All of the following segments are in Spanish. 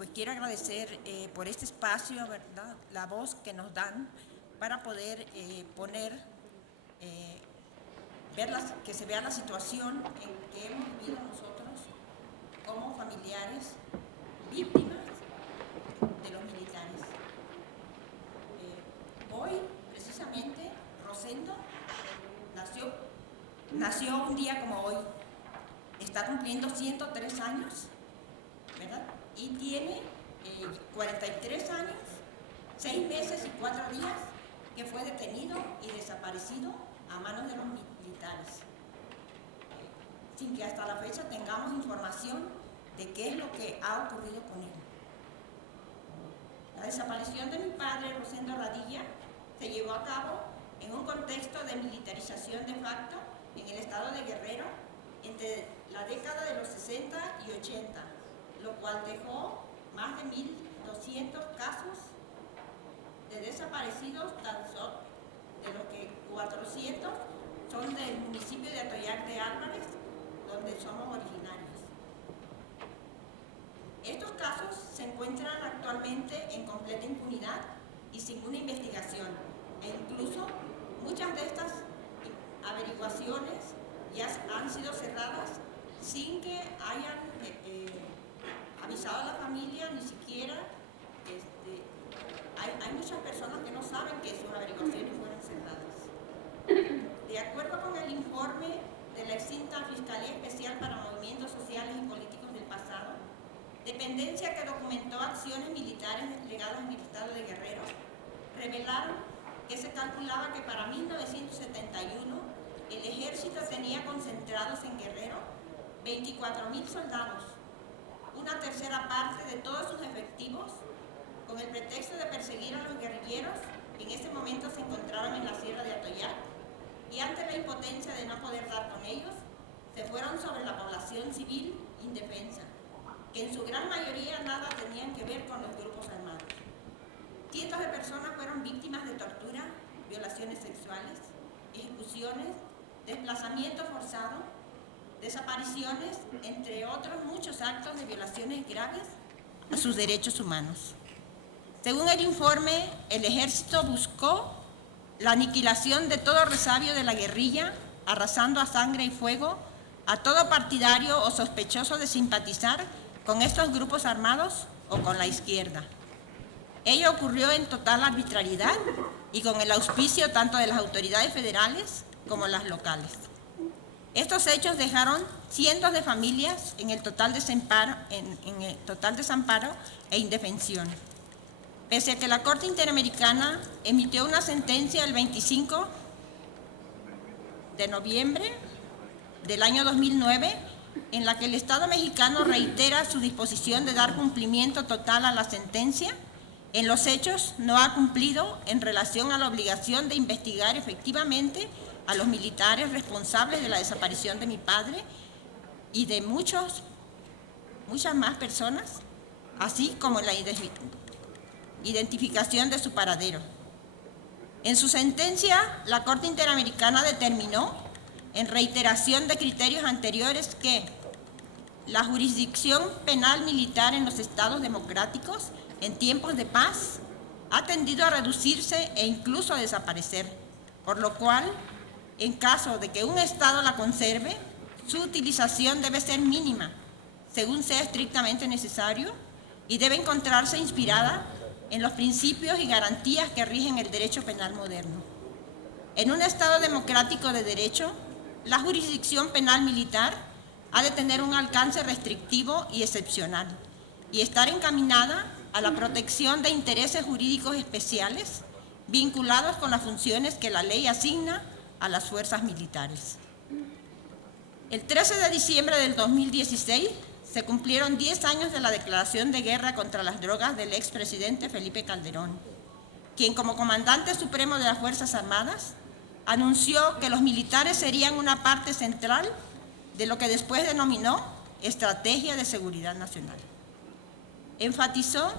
pues quiero agradecer por este espacio, ¿verdad?, la voz que nos dan para poder que se vea la situación en que hemos vivido nosotros como familiares víctimas de los militares. Hoy, precisamente, Rosendo nació un día como hoy. Está cumpliendo 103 años, ¿verdad? Y tiene 43 años, 6 meses y 4 días que fue detenido y desaparecido a manos de los militares, sin que hasta la fecha tengamos información de qué es lo que ha ocurrido con él. La desaparición de mi padre, Rosendo Radilla, se llevó a cabo en un contexto de militarización de facto en el estado de Guerrero entre la década de los 60 y 80, lo cual dejó más de 1.200 casos de desaparecidos, de los que 400 son del municipio de Atoyac de Álvarez, donde somos originarios. Estos casos se encuentran actualmente en completa impunidad y sin una investigación, e incluso muchas de estas averiguaciones ya han sido cerradas sin que hayan avisado a la familia, ni siquiera. Hay muchas personas que no saben que sus averiguaciones fueron cerradas. De acuerdo con el informe de la extinta Fiscalía Especial para Movimientos Sociales y Políticos del pasado, dependencia que documentó acciones militares desplegadas en el estado de Guerrero, revelaron que se calculaba que para 1971 el ejército tenía concentrados en Guerrero 24.000 soldados, una tercera parte de todos sus efectivos, con el pretexto de perseguir a los guerrilleros que en ese momento se encontraban en la sierra de Atoyac, y ante la impotencia de no poder dar con ellos, se fueron sobre la población civil indefensa, que en su gran mayoría nada tenían que ver con los grupos armados. Cientos de personas fueron víctimas de tortura, violaciones sexuales, ejecuciones, desplazamiento forzado, desapariciones, entre otros muchos actos de violaciones graves a sus derechos humanos. Según el informe, el ejército buscó la aniquilación de todo resabio de la guerrilla, arrasando a sangre y fuego a todo partidario o sospechoso de simpatizar con estos grupos armados o con la izquierda. Ello ocurrió en total arbitrariedad y con el auspicio tanto de las autoridades federales como las locales. Estos hechos dejaron cientos de familias en el total desamparo e indefensión. Pese a que la Corte Interamericana emitió una sentencia el 25 de noviembre del año 2009, en la que el Estado mexicano reitera su disposición de dar cumplimiento total a la sentencia, en los hechos no ha cumplido en relación a la obligación de investigar efectivamente a los militares responsables de la desaparición de mi padre y de muchas más personas, así como en la identificación de su paradero. En su sentencia, la Corte Interamericana determinó, en reiteración de criterios anteriores, que la jurisdicción penal militar en los estados democráticos en tiempos de paz ha tendido a reducirse e incluso a desaparecer, por lo cual, en caso de que un estado la conserve, su utilización debe ser mínima, según sea estrictamente necesario, y debe encontrarse inspirada en los principios y garantías que rigen el derecho penal moderno. En un Estado democrático de derecho, la jurisdicción penal militar ha de tener un alcance restrictivo y excepcional y estar encaminada a la protección de intereses jurídicos especiales vinculados con las funciones que la ley asigna a las fuerzas militares. El 13 de diciembre del 2016 se cumplieron 10 años de la declaración de guerra contra las drogas del expresidente Felipe Calderón, quien como comandante supremo de las Fuerzas Armadas anunció que los militares serían una parte central de lo que después denominó Estrategia de Seguridad Nacional. Enfatizó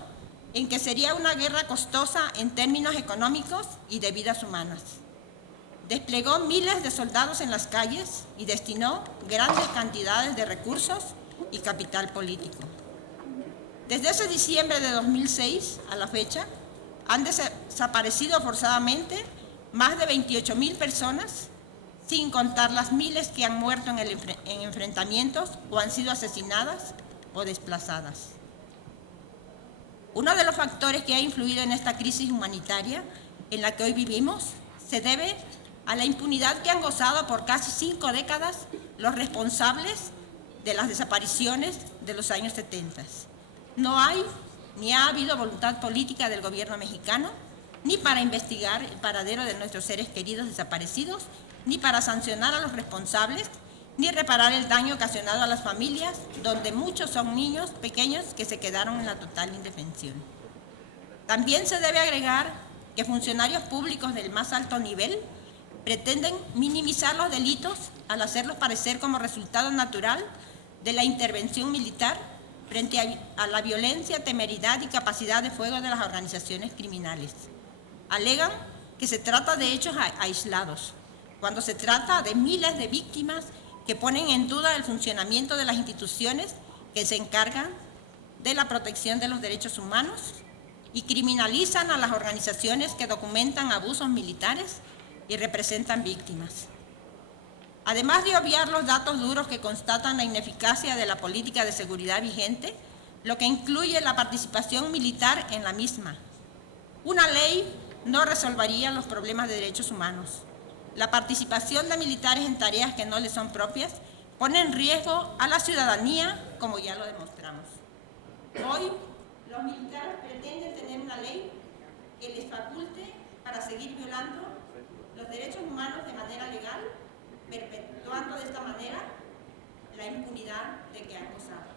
en que sería una guerra costosa en términos económicos y de vidas humanas. Desplegó miles de soldados en las calles y destinó grandes cantidades de recursos y capital político. Desde ese diciembre de 2006 a la fecha, han desaparecido forzadamente más de 28.000 personas, sin contar las miles que han muerto en enfrentamientos o han sido asesinadas o desplazadas. Uno de los factores que ha influido en esta crisis humanitaria en la que hoy vivimos se debe a la impunidad que han gozado por casi 5 décadas los responsables de las desapariciones de los años 70. No hay ni ha habido voluntad política del gobierno mexicano ni para investigar el paradero de nuestros seres queridos desaparecidos, ni para sancionar a los responsables, ni reparar el daño ocasionado a las familias, donde muchos son niños pequeños que se quedaron en la total indefensión. También se debe agregar que funcionarios públicos del más alto nivel pretenden minimizar los delitos al hacerlos parecer como resultado natural de la intervención militar frente a la violencia, temeridad y capacidad de fuego de las organizaciones criminales. Alegan que se trata de hechos aislados, cuando se trata de miles de víctimas que ponen en duda el funcionamiento de las instituciones que se encargan de la protección de los derechos humanos y criminalizan a las organizaciones que documentan abusos militares y representan víctimas. Además de obviar los datos duros que constatan la ineficacia de la política de seguridad vigente, lo que incluye la participación militar en la misma. Una ley no resolvería los problemas de derechos humanos. La participación de militares en tareas que no les son propias pone en riesgo a la ciudadanía, como ya lo demostramos. Hoy, los militares pretenden tener una ley que les faculte para seguir violando los derechos humanos de manera legal, perpetuando de esta manera la impunidad de que han gozado.